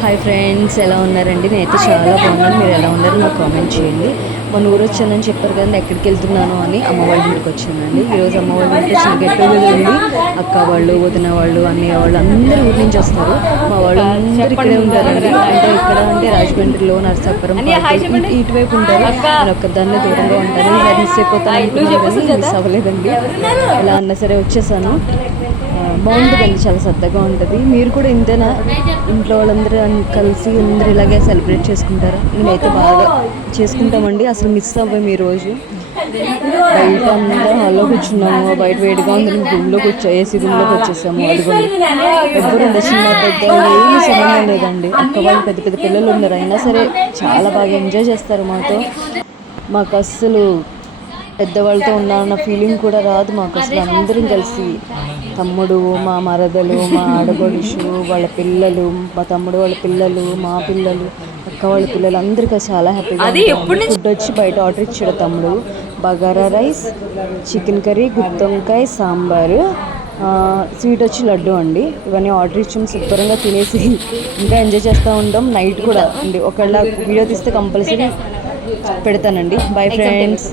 Hi friends ఎలా ఉన్నారండి? నేనైతే చాలా బాగున్నాను. మీరు ఎలా ఉన్నారు? నాకు కామెంట్ చేయండి. మన ఊరు వచ్చానని చెప్పారు కదండి ఎక్కడికి వెళ్తున్నాను అని అమ్మ వాళ్ళ ఇంటికి వచ్చానండి. ఈరోజు అమ్మ వాళ్ళ ఇంటికి చిన్న గెట్ ఉంది అక్క వాళ్ళు వదిన వాళ్ళు అన్నయ్య వాళ్ళు అందరూ ఊరి నుంచి వస్తారు. మా వాళ్ళు అందరూ ఇక్కడే ఉంటారండి అంటే ఇక్కడ అంటే రాజమండ్రిలో నరసాపురం ఇటువైపు ఉంటారు. నేను ఒక్కదాన్నే దూరంగా ఉంటాను. ఈసారి మిస్ అయిపోతాను మిస్ అవ్వలేదండి. ఎలా అన్నా సరే వచ్చేసాను. బాగుంటుందండి చాలా సరదాగా ఉంటుంది. మీరు కూడా ఇంతేనా? ఇంట్లో వాళ్ళందరూ కలిసి అందరూ ఇలాగే సెలబ్రేట్ చేసుకుంటారా? మేమైతే బాగా చేసుకుంటామండి. అసలు మిస్ అవ్వం ఈ రోజు. బయట అంతా హాల్లో కూర్చున్నాము. బయట వేడిగా ఉంది. రూమ్లో కూర్చో ఏసీ రూమ్లోకి వచ్చేసాము. అదిగోండి. ఎవ్వరు చిన్న పెద్ద ఏమీ సంబంధం లేదండి. అక్క వాళ్ళు పెద్ద పెద్ద పిల్లలు ఉన్నారు. అయినా సరే చాలా బాగా ఎంజాయ్ చేస్తారు మాతో. మాకు అస్సలు పెద్దవాళ్ళతో ఉన్నామన్న ఫీలింగ్ కూడా రాదు మాకు అసలు. అందరం కలిసి తమ్ముడు మా మరదలు మా ఆడపడుచు వాళ్ళ పిల్లలు మా తమ్ముడు వాళ్ళ పిల్లలు మా పిల్లలు అక్క వాళ్ళ పిల్లలు అందరూ కలిసి చాలా హ్యాపీగా ఫుడ్ వచ్చి బయట ఆర్డర్ ఇచ్చాడు తమ్ముడు. బగారా రైస్ చికెన్ కర్రీ గుత్తొంకాయ సాంబారు స్వీట్ వచ్చి లడ్డు అండి. ఇవన్నీ ఆర్డర్ ఇచ్చాం. శుభ్రంగా తినేసి ఇంకా ఎంజాయ్ చేస్తూ ఉంటాం నైట్ కూడా అండి ఒకవేళ వీడియో తీస్తే కంపల్సరీ పెడతానండి. Bye friends